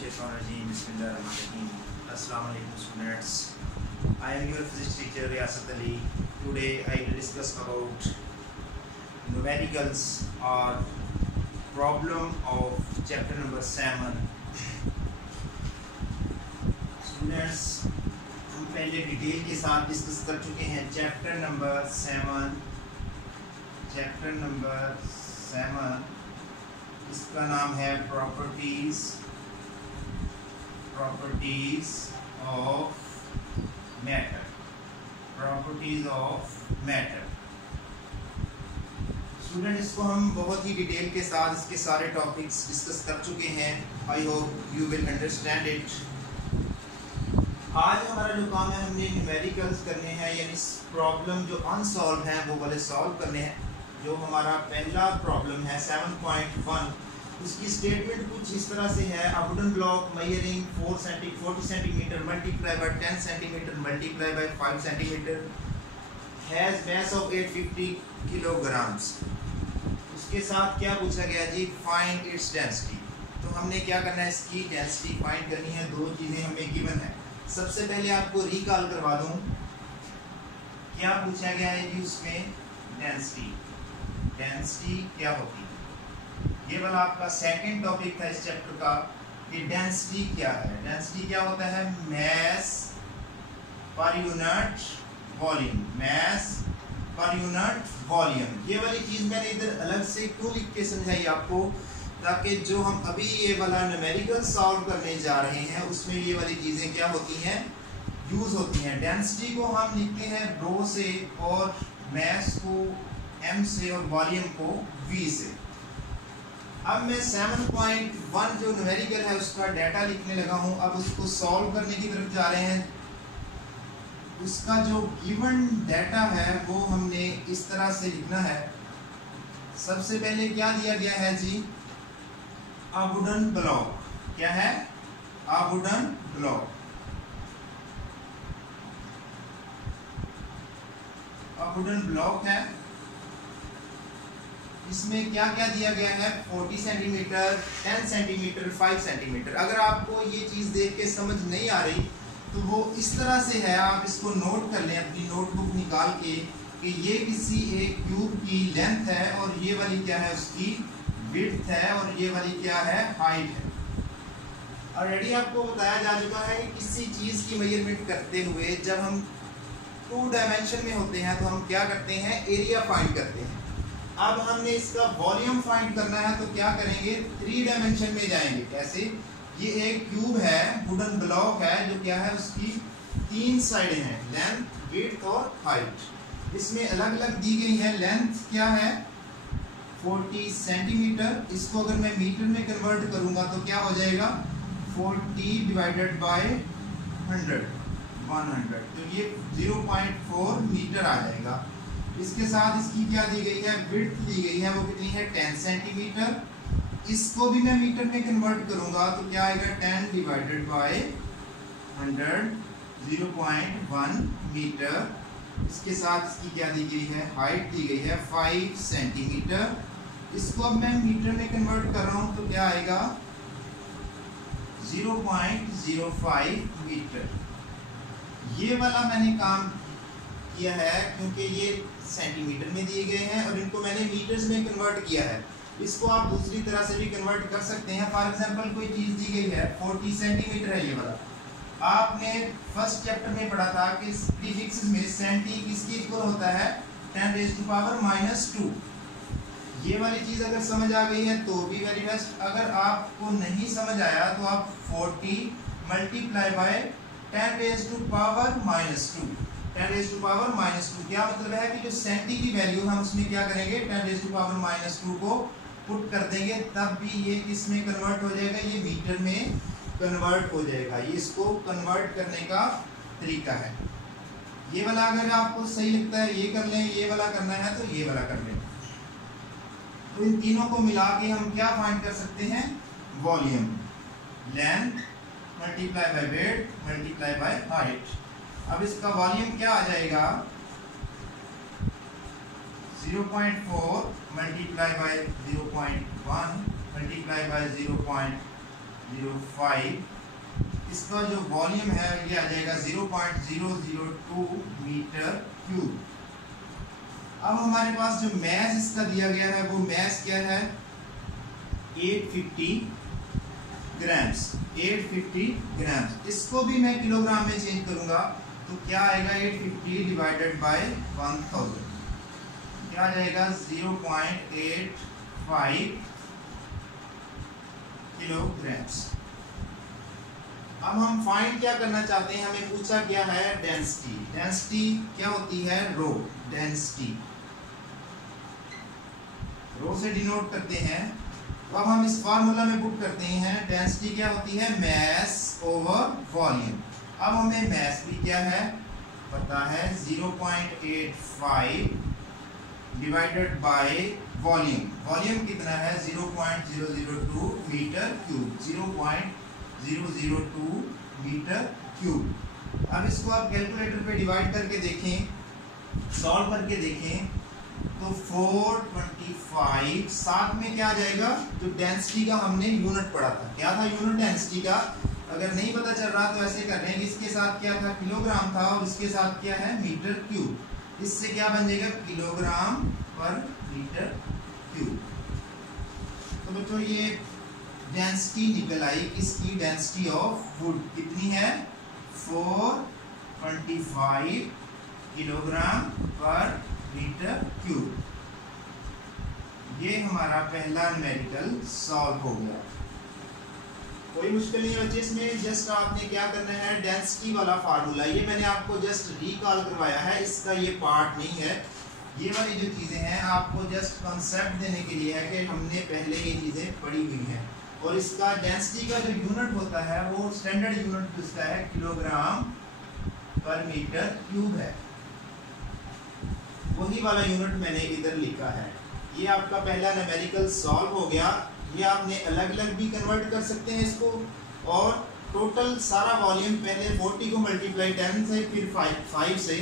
Assalamualaikum students. I am your physics teacher Riyasat Ali. Today I will discuss about numericals or problem of chapter number 7. Students, हम पहले detail के साथ discuss कर चुके हैं chapter number 7. इसका नाम है प्रॉपर्टीज ऑफ मैटर. स्टूडेंट, इसको हम बहुत ही डिटेल के साथ इसके सारे टॉपिक्स डिस्कस कर चुके हैं. I hope you will understand it. आज हमारा जो काम है, हमने न्यूमेरिकल्स करने हैं, यानी प्रॉब्लम जो अनसॉल्व हैं वो वाले सॉल्व करने हैं. जो हमारा पहला प्रॉब्लम है 7.1, उसकी स्टेटमेंट कुछ इस तरह से है. A wooden block measuring 40 centimetre multiply by 10 centimetre multiply by 5 centimetre has mass of 850 kilograms. उसके साथ क्या पूछा गया जी? Find its density. तो हमने क्या करना है, इसकी डेंसिटी फाइंड करनी है. दो चीज़ें हमें गिवन है. सबसे पहले आपको रिकॉल करवा दूं, क्या पूछा गया है जी उसमें? डेंसिटी क्या होती है? ये वाला आपका सेकंड टॉपिक था इस चैप्टर का कि डेंसिटी क्या है. डेंसिटी क्या होता है? Mess per unit volume. ये वाली चीज़ मैंने इधर अलग से क्यों लिख के समझाई आपको, ताकि जो हम अभी ये वाला न्यूमेरिकल सॉल्व करने जा रहे हैं उसमें ये वाली चीज़ें क्या होती हैं, यूज़ होती हैं. डेंसिटी को हम लिखते हैं रो से, और मैस को m से, और वॉल्यूम को v से. अब मैं 7.1 जो न्यूमेरिकल है उसका डाटा लिखने लगा हूं. अब उसको सॉल्व करने की तरफ जा रहे हैं. उसका जो गिवन डाटा है वो हमने इस तरह से लिखना है. सबसे पहले क्या दिया गया है जी? A wooden block. क्या है? A wooden block. A wooden block है. इसमें क्या क्या दिया गया है? 40 सेंटीमीटर, 10 सेंटीमीटर, 5 सेंटीमीटर. अगर आपको ये चीज़ देख के समझ नहीं आ रही तो वो इस तरह से है, आप इसको नोट कर लें अपनी नोटबुक निकाल के कि ये किसी एक क्यूब की लेंथ है, और ये वाली क्या है उसकी विड्थ है, और ये वाली क्या है? हाइट है. ऑलरेडी आपको बताया जा चुका है कि किसी चीज़ की मेजरमेंट करते हुए जब हम 2 डायमेंशन में होते हैं तो हम क्या करते हैं? एरिया फाइंड करते हैं. अब हमने इसका वॉल्यूम फाइंड करना है तो क्या करेंगे? 3 डायमेंशन में जाएंगे. कैसे? ये एक क्यूब है, वुडन ब्लॉक है, जो क्या है उसकी 3 साइडें हैं, लेंथ, विड्थ और हाइट. इसमें अलग अलग दी गई है. लेंथ क्या है? 40 सेंटीमीटर. इसको अगर मैं मीटर में कन्वर्ट करूंगा तो क्या हो जाएगा? 40 डिवाइडेड बाय 100, तो ये 0.4 मीटर आ जाएगा. इसके साथ इसकी क्या दी गई है? विड्थ दी गई है. वो कितनी है? 10 सेंटीमीटर. इसको भी मैं मीटर में कन्वर्ट करूंगा तो क्या आएगा? 10 डिवाइडेड बाय 100, 0.1 मीटर. इसके साथ इसकी क्या दी गई है? हाइट दी गई है 5 सेंटीमीटर. इसको अब मैं मीटर में कन्वर्ट कर रहा हूं तो क्या आएगा? 0.05 मीटर. ये वाला मैंने काम किया है क्योंकि ये सेंटीमीटर में दिए गए हैं और इनको मैंने मीटर्स में कन्वर्ट किया है. इसको आप दूसरी तरह से भी कन्वर्ट कर सकते हैं. फॉर एग्जांपल कोई चीज़ दी गई है 40 सेंटीमीटर है. ये वाला आपने फर्स्ट चैप्टर में पढ़ा था कि प्रीफिक्स में सेंटी किसकी इक्वल होता है? 10⁻⁻². ये वाली चीज़ अगर समझ आ गई है तो भी वेरी बेस्ट. अगर आपको नहीं समझ आया तो आप 40 मल्टीप्लाई बाय 10⁻². 10⁻². क्या मतलब है कि जो सेंटी की वैल्यू हम उसमें क्या करेंगे? 10⁻² को पुट कर देंगे, तब भी ये किस में कन्वर्ट हो जाएगा? ये मीटर में कन्वर्ट हो जाएगा. ये इसको कन्वर्ट करने का तरीका है. ये वाला अगर आपको सही लगता है ये कर लें, ये वाला करना है तो ये वाला कर लें. तो इन तीनों को मिला के हम क्या फाइंड कर सकते हैं? Volume. Length multiply by width multiply by height. अब इसका वॉल्यूम क्या आ जाएगा? 0.4 मल्टीप्लाई बाय 0.1 मल्टीप्लाई बाय 0.1 0.005, इसका जो वॉल्यूम है ये आ जाएगा 0.002 मीटर क्यूब। अब हमारे पास जो मैस इसका दिया गया है वो मैस क्या है 850 ग्राम्स। 850 ग्राम्स, इसको भी मैं किलोग्राम में चेंज करूंगा तो क्या आएगा 850 डिवाइडेड बाय 1000 क्या आ जाएगा 0.85 किलोग्राम्स। अब हम फाइंड क्या करना चाहते हैं, हमें पूछा क्या है डेंसिटी। डेंसिटी क्या होती है रो, डेंसिटी रो से डिनोट करते हैं। तो अब हम इस फार्मूला में पुट करते हैं डेंसिटी क्या होती है मैस ओवर वॉल्यूम। अब हमें मैस भी क्या है पता है 0.85 डिवाइडेड बाय वॉल्यूम। वॉल्यूम कितना है 0.002 मीटर क्यूब, 0.002 मीटर क्यूब। अब इसको आप कैलकुलेटर पे डिवाइड करके देखें, सॉल्व करके देखें तो 425 साथ में क्या आ जाएगा जो डेंसिटी का हमने यूनिट पढ़ा था, क्या था यूनिट डेंसिटी का। अगर नहीं पता चल रहा तो ऐसे कर रहे हैं, इसके साथ क्या था किलोग्राम था और इसके साथ क्या है मीटर क्यूब। इससे क्या बन जाएगा किलोग्राम पर मीटर क्यूब। तो बच्चों ये डेंसिटी निकल आई, इसकी डेंसिटी ऑफ वुड कितनी है 425 किलोग्राम पर मीटर क्यूब। ये हमारा पहला न्यूमेरिकल सॉल्व हो गया। कोई मुश्किल नहीं बच्चे इसमें, जस्ट आपने क्या करना है डेंसिटी वाला फार्मूला, ये मैंने आपको जस्ट रिकॉल करवाया है, इसका ये पार्ट नहीं है। ये वाली जो चीज़ें हैं आपको जस्ट कंसेप्ट देने के लिए है कि हमने पहले ये चीज़ें पढ़ी हुई हैं। और इसका डेंसिटी का जो यूनिट होता है वो स्टैंडर्ड यूनिट जिसका है किलोग्राम पर मीटर क्यूब है, वही वाला यूनिट मैंने इधर लिखा है। ये आपका पहला न्यूमेरिकल सॉल्व हो गया। ये आपने अलग अलग भी कन्वर्ट कर सकते हैं इसको, और टोटल सारा वॉल्यूम पहले 40 को मल्टीप्लाई 10 से फिर 5 से,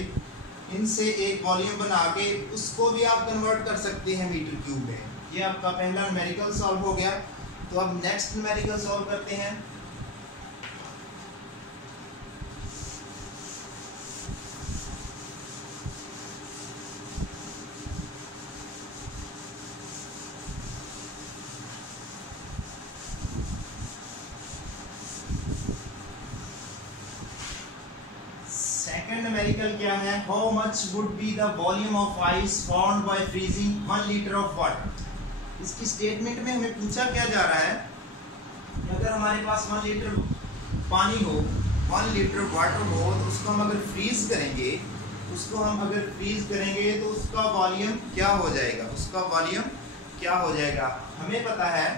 इनसे एक वॉल्यूम बना के उसको भी आप कन्वर्ट कर सकते हैं मीटर क्यूब में। ये आपका पहला न्यूमेरिकल सॉल्व हो गया। तो अब नेक्स्ट न्यूमेरिकल सॉल्व करते हैं। सेकंड न्यूमेरिकल क्या है, how much would be the volume of ice formed by freezing 1 litre of water. इसकी स्टेटमेंट में हमें पूछा क्या जा रहा है कि अगर हमारे पास 1 लीटर पानी हो, 1 लीटर वाटर हो, तो उसको हम अगर फ्रीज करेंगे, तो उसका वॉल्यूम क्या हो जाएगा, हमें पता है।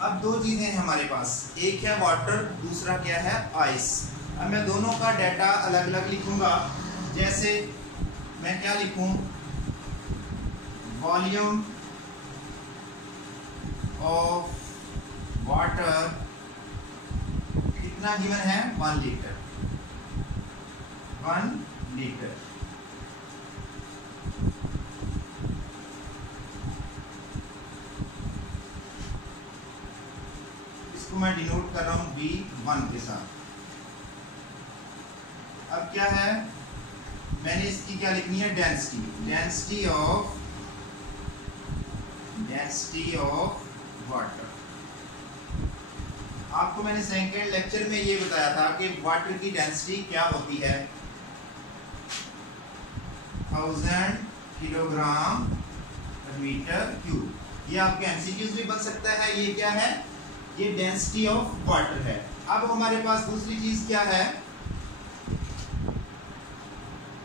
अब दो चीजें हैं हमारे पास, एक है वाटर, दूसरा क्या है आइस। अब मैं दोनों का डाटा अलग अलग लिखूंगा। जैसे मैं क्या लिखूं, वॉल्यूम ऑफ वाटर कितना गिवन है 1 लीटर, 1 लीटर। इसको मैं डिनोट कर रहा हूं V1 के साथ। अब क्या है, मैंने इसकी क्या लिखनी है डेंसिटी ऑफ वाटर। आपको मैंने सेकंड लेक्चर में ये बताया था कि वाटर की डेंसिटी क्या होती है 1000 किलोग्राम पर मीटर क्यूब। ये आपके एमसीक्यूज भी बन सकता है। ये क्या है, ये डेंसिटी ऑफ वाटर है। अब हमारे पास दूसरी चीज क्या है,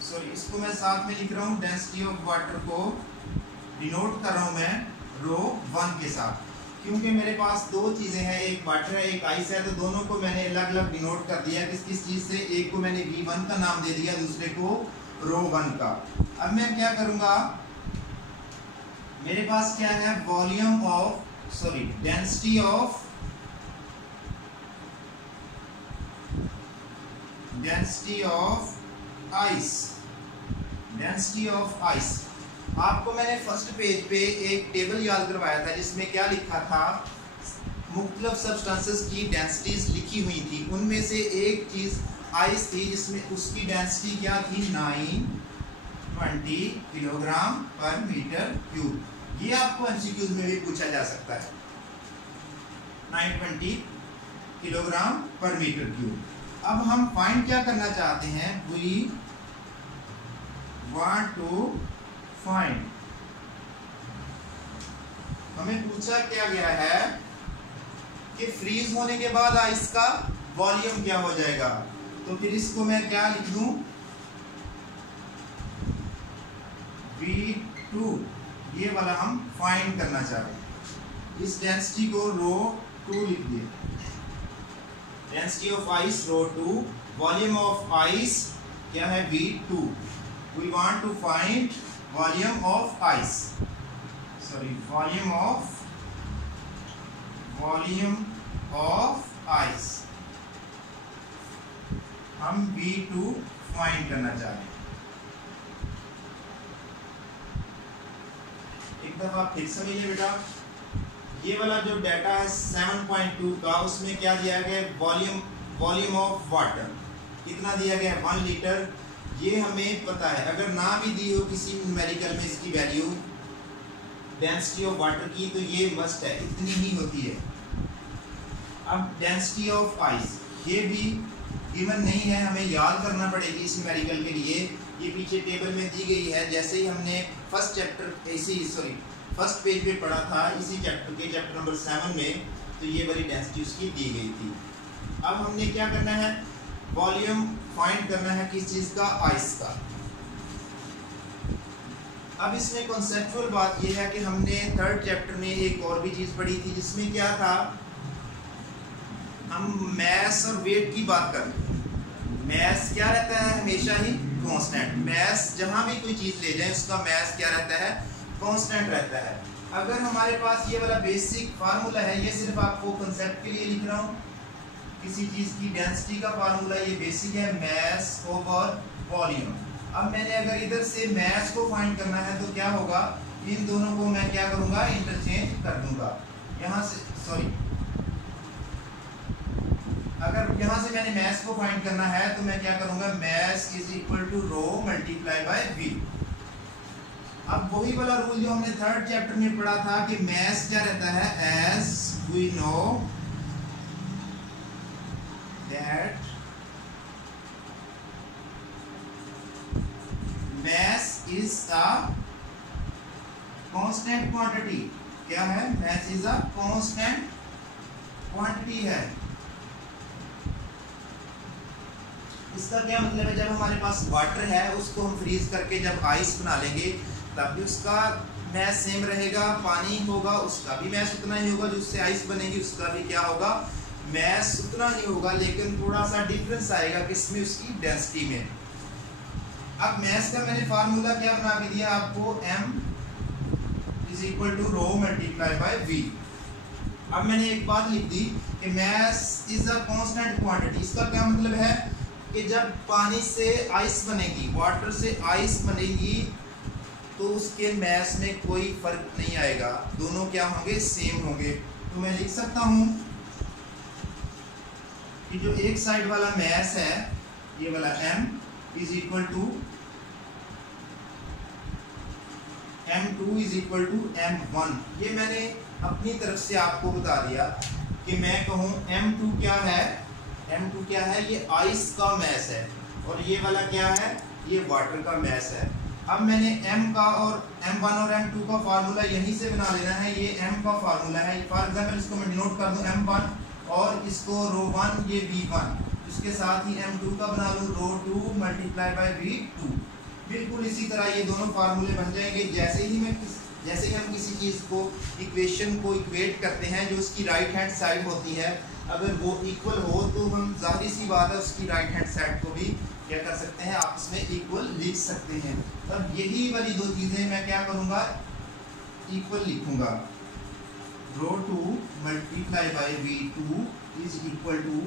सॉरी इसको मैं साथ में लिख रहा हूँ, डेंसिटी ऑफ वाटर को डिनोट कर रहा हूँ मैं रो 1 के साथ, क्योंकि मेरे पास दो चीज़ें हैं, एक वाटर है एक आइस है, तो दोनों को मैंने अलग अलग डिनोट कर दिया किस किस चीज़ से। एक को मैंने V1 का नाम दे दिया, दूसरे को रो 1 का। अब मैं क्या करूँगा, मेरे पास क्या है डेंसिटी ऑफ आइस। आपको मैंने फर्स्ट पेज पे एक टेबल याद करवाया था जिसमें क्या लिखा था, मुख्तलिफ सब्सटेंसेस की डेंसिटीज लिखी हुई थी। उनमें से एक चीज़ आइस थी जिसमें उसकी डेंसिटी क्या थी 920 किलोग्राम पर मीटर क्यूब। ये आपको एमसीक्यूज में भी पूछा जा सकता है 920 किलोग्राम पर मीटर क्यूब। अब हम फाइंड क्या करना चाहते हैं, वी वांट टू फाइंड, हमें पूछा क्या गया है कि फ्रीज होने के बाद आइस का वॉल्यूम क्या हो जाएगा। तो फिर इसको मैं क्या लिख दूं, V2, ये वाला हम फाइंड करना चाह रहे हैं। इस डेंसिटी को ρ2 लिख दिए, density of ice ρ2, volume of ice क्या है V2। We want to find volume of ice, sorry volume of ice, हम V2 फाइंड करना चाह रहे हैं। एक दफा फिर समझिए बेटा, ये वाला जो डाटा है 7.2 का, उसमें क्या दिया गया है, वॉल्यूम ऑफ वाटर कितना दिया गया है 1 लीटर। ये हमें पता है, अगर ना भी दी हो किसी न्यूमेरिकल में इसकी वैल्यू डेंसिटी ऑफ वाटर की, तो ये मस्ट है, इतनी ही होती है। अब डेंसिटी ऑफ आइस ये भी गिवन नहीं है, हमें याद करना पड़ेगी इस न्यूमेरिकल के लिए। ये पीछे टेबल में दी गई है, जैसे ही हमने फर्स्ट पेज पे पढ़ा था इसी चैप्टर नंबर 7 में, तो ये वाली डेंसिटी उसकी दी गई थी। अब हमने क्या करना है, वॉल्यूम फाइंड करना है किस चीज़ का, आइस का। अब इसमें कॉन्सेप्चुअल बात यह है कि हमने 3rd चैप्टर में एक और भी चीज़ पढ़ी थी, जिसमें क्या था, हम मैस और वेट की बात कर रहे हैं। मैस क्या रहता है, हमेशा ही कांस्टेंट। मैस जहां भी कोई चीज़ ले जाए उसका मैस क्या रहता है, कांस्टेंट रहता है। अगर हमारे पास ये वाला बेसिक फार्मूला है, ये सिर्फ आपको कंसेप्ट के लिए लिख रहा हूँ, किसी चीज़ की डेंसिटी का फार्मूला ये बेसिक है, मैस ओवर वॉल्यूम। अब मैंने अगर इधर से मैस को फाइंड करना है तो क्या होगा, इन दोनों को मैं क्या करूँगा, इंटरचेंज कर दूंगा। यहाँ से अगर यहाँ से मैंने मैस को फाइंड करना है तो मैं क्या करूँगा, mass is equal to rho multiply by V. अब वही वाला रूल जो हमने 3rd चैप्टर में पढ़ा था कि मैस क्या रहता है, as we know that mass is a constant quantity। क्या है, mass is a constant quantity है। इसका क्या मतलब है, जब हमारे पास वाटर है उसको हम फ्रीज करके जब आइस बना लेंगे तब भी उसका मैस सेम रहेगा, पानी होगा उसका भी मैस उतना ही होगा, जो उससे आइस बनेगी उसका भी क्या होगा, मैस उतना ही होगा, लेकिन थोड़ा सा डिफरेंस आएगा किसमें, उसकी डेंसिटी में। अब मैस का मैंने फार्मूला क्या बना के दिया आपको, m is equal to rho multiply by v। अब मैंने एक बात लिख दी कि mass is a constant quantity. इसका क्या मतलब है कि जब पानी से आइस बनेगी, वाटर से आइस बनेगी, तो उसके मैस में कोई फर्क नहीं आएगा, दोनों क्या होंगे, सेम होंगे। तो मैं लिख सकता हूं कि जो एक साइड वाला मैस है ये वाला m is equal to m2 is equal to m1। ये मैंने अपनी तरफ से आपको बता दिया कि मैं कहूँ m2 क्या है, m2 क्या है, ये आइस का मैस है, और ये वाला क्या है, ये वाटर का मैस है। अब मैंने m का और m1 और m2 का फार्मूला यहीं से बना लेना है। ये m का फार्मूला है, फॉर एग्जाम्पल इसको मैं डिनोट कर दूँ m1 और इसको रो1 ये v1, इसके साथ ही m2 का बना लूँ रो2 मल्टीप्लाई बाय v2। बिल्कुल इसी तरह ये दोनों फार्मूले बन जाएंगे। जैसे ही हम किसी चीज़ को इक्वेशन को इक्वेट करते हैं, जो उसकी राइट हैंड साइड होती है, अगर वो इक्वल हो तो हम जाहिर सी बात है उसकी राइट हैंड साइड को भी क्या कर सकते हैं, आपस में इक्वल लिख सकते हैं। अब यही वाली दो चीज़ें मैं क्या करूँगा, इक्वल लिखूँगा, rho two multiply by v2 is equal to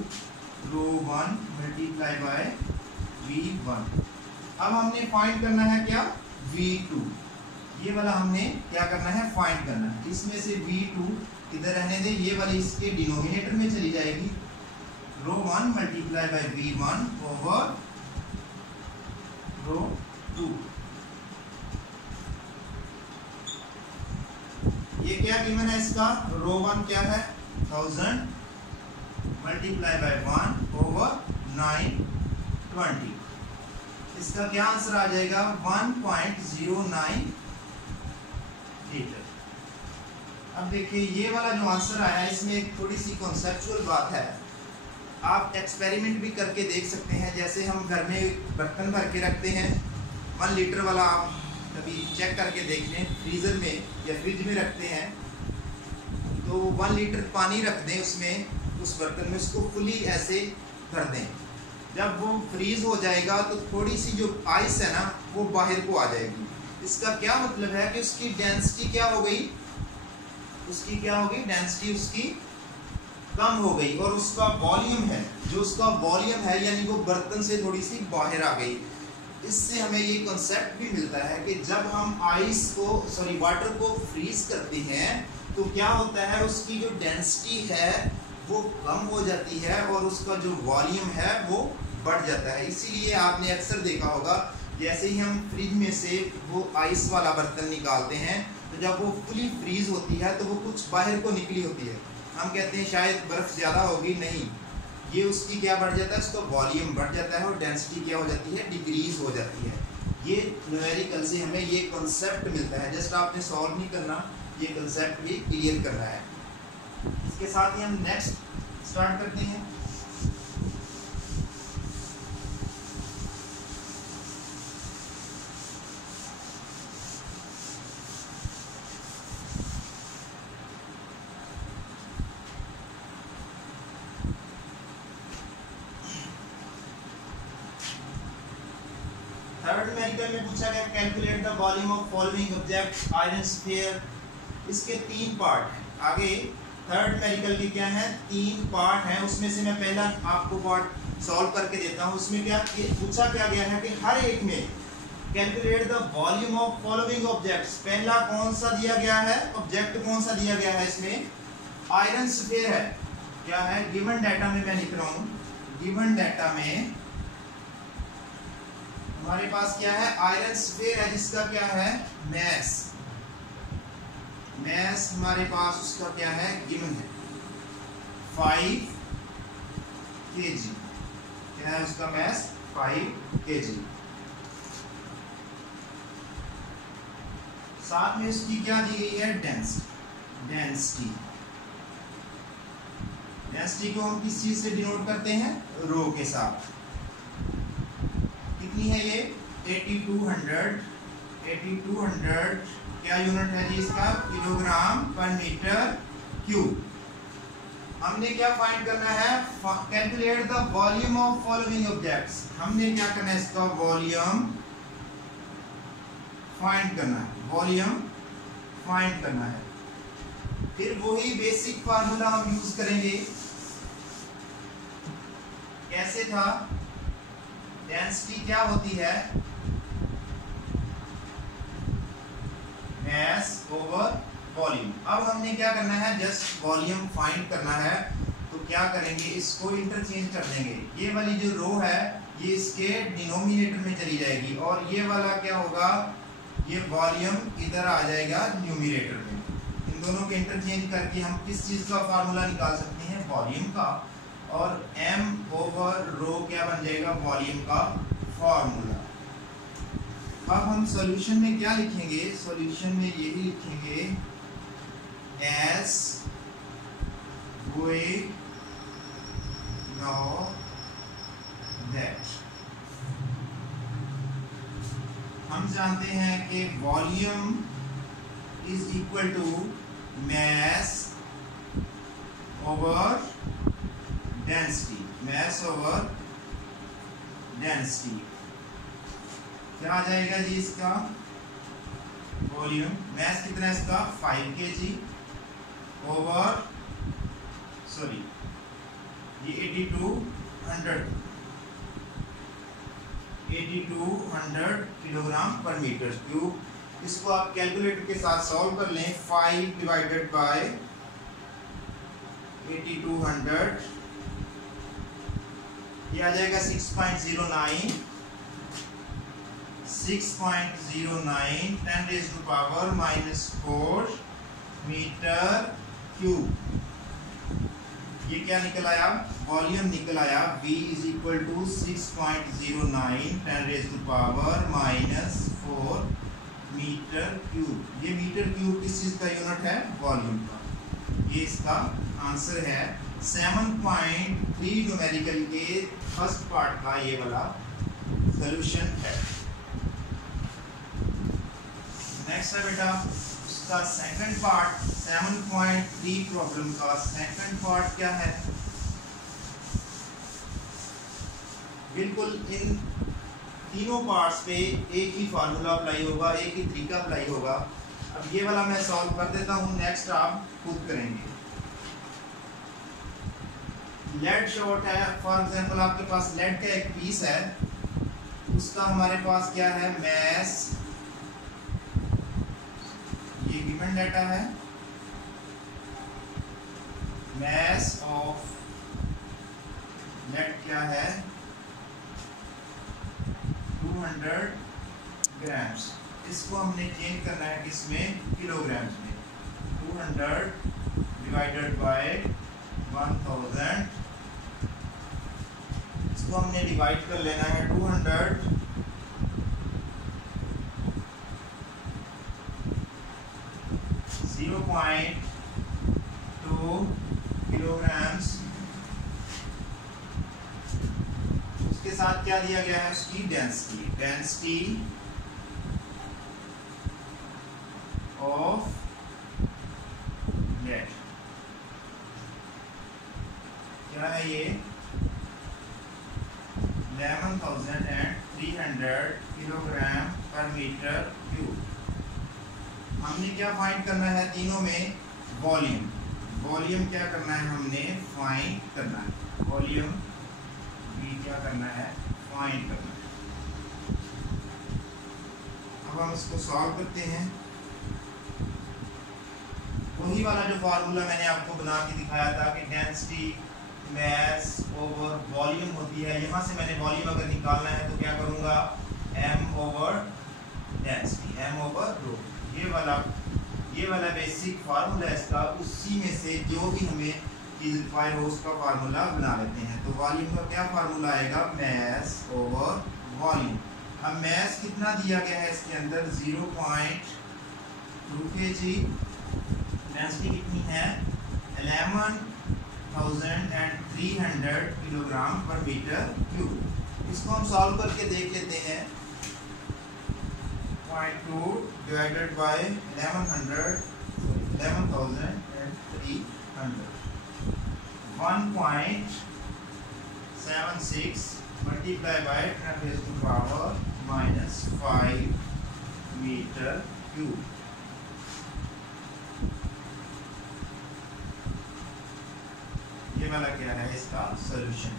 rho one multiply by v1। अब हमने फाइंड करना है क्या, v2, ये वाला हमने क्या करना है, फाइंड करना है। इसमें से v2 इधर रहने दें, ये वाली इसके डिनोमिनेटर में चली जाएगी, रो 1 मल्टीप्लाई बाय V1 ओवर रो 2। ये क्या गिवन है इसका, रो 1 क्या है 1000 मल्टीप्लाई बाय 1 ओवर 920। इसका क्या आंसर आ जाएगा 1.09 लीटर। अब देखिए ये वाला जो आंसर आया है इसमें एक थोड़ी सी कॉन्सेप्चुअल बात है, आप एक्सपेरिमेंट भी करके देख सकते हैं। जैसे हम घर में बर्तन भर के रखते हैं 1 लीटर वाला, आप कभी चेक करके देख लें, फ्रीज़र में या फ्रिज में रखते हैं तो 1 लीटर पानी रख दें उसमें, उस बर्तन में उसको फुली ऐसे भर दें। जब वो फ्रीज हो जाएगा तो थोड़ी सी जो आइस है ना वो बाहर को आ जाएगी। इसका क्या मतलब है कि उसकी डेंसिटी क्या हो गई, उसकी क्या हो गई डेंसिटी उसकी कम हो गई, और उसका वॉल्यूम है, जो उसका वॉल्यूम है यानी वो बर्तन से थोड़ी सी बाहर आ गई। इससे हमें ये कॉन्सेप्ट भी मिलता है कि जब हम वाटर को फ्रीज करते हैं तो क्या होता है, उसकी जो डेंसिटी है वो कम हो जाती है और उसका जो वॉल्यूम है वो बढ़ जाता है। इसीलिए आपने अक्सर देखा होगा जैसे ही हम फ्रिज में से वो आइस वाला बर्तन निकालते हैं तो जब वो फुली फ्रीज होती है तो वो कुछ बाहर को निकली होती है, हम कहते हैं शायद बर्फ ज़्यादा होगी, नहीं, ये उसकी क्या बढ़ जाता है, उसका वॉल्यूम बढ़ जाता है और डेंसिटी क्या हो जाती है, डिक्रीज हो जाती है। ये न्यूमेरिकल से हमें ये कॉन्सेप्ट मिलता है, जस्ट आपने सॉल्व नहीं करना, ये कॉन्सेप्ट भी क्लियर करना है। इसके साथ ही हम नेक्स्ट स्टार्ट करते हैं। थर्ड न्यूमेरिकल में पूछा गया calculate the volume of following object iron sphere. इसके 3 पार्ट हैं। आगे थर्ड न्यूमेरिकल के क्या है, 3 पार्ट हैं, उसमें से मैं पहला आपको पार्ट सॉल्व करके देता हूँ। उसमें क्या पूछा क्या गया है कि हर एक में calculate the volume of following objects. पहला कौन सा दिया गया है, ऑब्जेक्ट कौन सा दिया गया है, इसमें आयरन स्फीयर है। क्या है, गिवन डाटा में मैं लिख रहा हूँ, गिवन डाटा में हमारे पास क्या है, आयरन स्फीयर है जिसका क्या है मैस, मैस हमारे पास उसका क्या है गिवन है 5 kg। क्या है उसका मैस 5 kg। साथ में उसकी क्या दी गई है डेंसिटी। डेंसिटी को हम किस चीज से डिनोट करते हैं, रो के साथ। कितनी है ये 8200 क्या यूनिट है जी इसका, किलोग्राम पर मीटर क्यूब। हमने क्या फाइंड करना है, calculate the volume of following objects. हमने क्या करना है, इसका वॉल्यूम फाइंड करना है, वॉल्यूम फाइंड करना है। फिर वही बेसिक फार्मूला हम यूज करेंगे। कैसे था, डेंसिटी क्या होती है, मास ओवर वॉल्यूम। अब हमने क्या करना है, जस्ट वॉल्यूम फाइंड करना है। तो क्या करेंगे, इसको इंटरचेंज कर देंगे। ये वाली जो रो है ये इसके डिनोमिनेटर में चली जाएगी और ये वाला क्या होगा, ये वॉल्यूम इधर आ जाएगा न्यूमरेटर में। इन दोनों के इंटरचेंज करके हम किस चीज का फार्मूला निकाल सकते हैं, वॉल्यूम का। और m ओवर रो क्या बन जाएगा, वॉल्यूम का फार्मूला। अब हम सॉल्यूशन में क्या लिखेंगे, सॉल्यूशन में यही लिखेंगे as we know that। हम जानते हैं कि volume is equal to mass over density, mass over density. क्या आ जाएगा जी इसका वॉल्यूम, mass कितना है इसका 5 kg ओवर ये 8200 किलोग्राम पर मीटर क्यूब। इसको आप कैलकुलेटर के साथ सॉल्व कर लें। 5 डिवाइडेड बाय 8200, ये आ जाएगा 6.09 10 raised to power -4 metre cube. ये क्या निकल आया? वॉल्यूम निकल आया V is equal to 6.09 10 raised to power -4 metre cube. ये मीटर क्यूब किस चीज का यूनिट है? वॉल्यूम का। ये इसका आंसर है। 7.3 न्यूमेरिकल के फर्स्ट पार्ट का ये वाला सॉल्यूशन है। नेक्स्ट है बेटा उसका सेकंड पार्ट। 7.3 प्रॉब्लम का सेकंड पार्ट क्या है? बिल्कुल इन तीनों पार्ट्स पे एक ही फार्मूला अप्लाई होगा, एक ही तरीका अप्लाई होगा। अब ये वाला मैं सॉल्व कर देता हूँ, नेक्स्ट आप खुद करेंगे। लेड शॉर्ट है, फॉर एग्जांपल आपके पास लेड का एक पीस है, उसका हमारे पास क्या है? मैस। ये गिवन डाटा है। मैस ऑफ लेड क्या है? 200 ग्राम्स। इसको हमने चेंज करना है किसमें? किलोग्राम्स में। 200 डिवाइडेड बाय 1000, इसको हमने डिवाइड कर लेना है 200 0.2 किलोग्राम्स। उसके साथ क्या दिया गया है? उसकी डेंसिटी ऑफ लेड क्या है? ये 11,300 किलोग्राम पर मीटर क्यूब। हमने क्या फाइंड करना है? तीनों में वॉल्यूम क्या करना है? हमने फाइंड करना है वॉल्यूम भी क्या करना है? फाइंड करना है। अब हम इसको सॉल्व करते हैं। वही वाला जो फार्मूला मैंने आपको बना के दिखाया था कि डेंसिटी मैस ओवर वॉल्यूम होती है। यहाँ से मैंने वॉल्यूम अगर निकालना है तो क्या करूँगा? m over density, m over rho. ये वाला बेसिक फार्मूला इसका, उसी में से जो भी हमें चीज रिक्वायर हो उसका फार्मूला बना लेते हैं। तो वॉल्यूम का क्या फार्मूला आएगा? Mass over volume. अब मैस कितना दिया गया है इसके अंदर? 0.2 kg। डेंसिटी कितनी है? 11,300 किलोग्राम पर मीटर क्यूब। इसको हम सॉल्व करके देख लेते हैं। 0.2 divided by 11,300 1.76 multiply by 10 raised to power -5 metre cube. ये वाला क्या है? इसका सॉल्यूशन।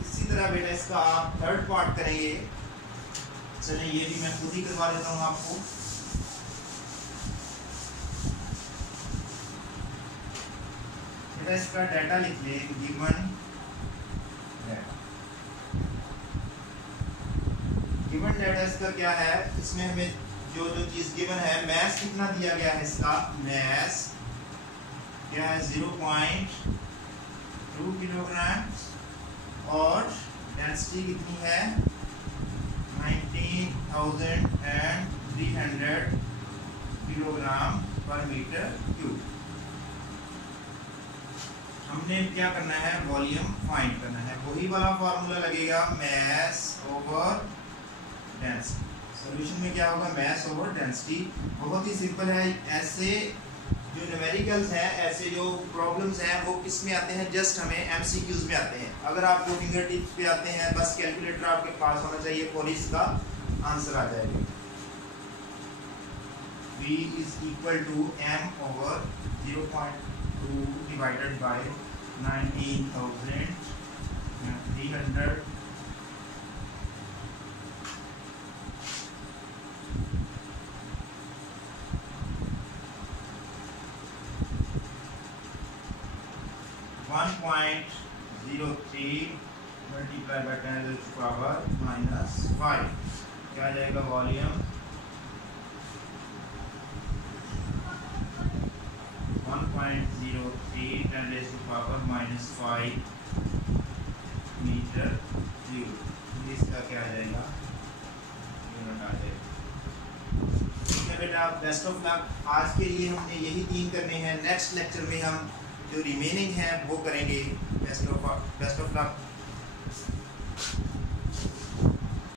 इसी तरह बेटा इसका आप थर्ड पार्ट करेंगे। चलिए ये भी मैं खुद ही करवा देता हूँ आपको। बेटा इसका डाटा लिख ले, गिवन डाटा इसका क्या है? इसमें हमें जो चीज गिवन है, मैस कितना दिया गया है? इसका मैस क्या है? 0.2 किलोग्राम और डेंसिटी कितनी है? 19,300 किलोग्राम पर मीटर क्यूब। हमने क्या करना है? वॉल्यूम फाइंड करना है। वही वाला फार्मूला लगेगा, मैस ओवर डेंसिटी। सॉल्यूशन में क्या होगा? Mass over density. बहुत ही सिंपल है। ऐसे जो न्यूमेरिकल्स हैं, ऐसे जो प्रॉब्लम्स हैं, वो किस में आते हैं? जस्ट हमें एमसीक्यूज में आते हैं। अगर आपको फिंगर टिप्स पे आते हैं, बस कैलकुलेटर आपके पास होना चाहिए, पुलिस का आंसर आ जाएगा। V is equal to m over 0.2 divided by 19,300 1.76 1.03 multiply by 10⁻⁻⁵ क्या आ जाएगा वॉल्यूम 1.03 10⁻⁵ मीटर क्यूब। इसका क्या आ जाएगा यूनिट आ जाएगा। ठीक है बेटा, बेस्ट ऑफ लक। आज के लिए हमने यही 3 करने हैं। नेक्स्ट लेक्चर में हम जो रिमेनिंग है वो करेंगे। Best of luck.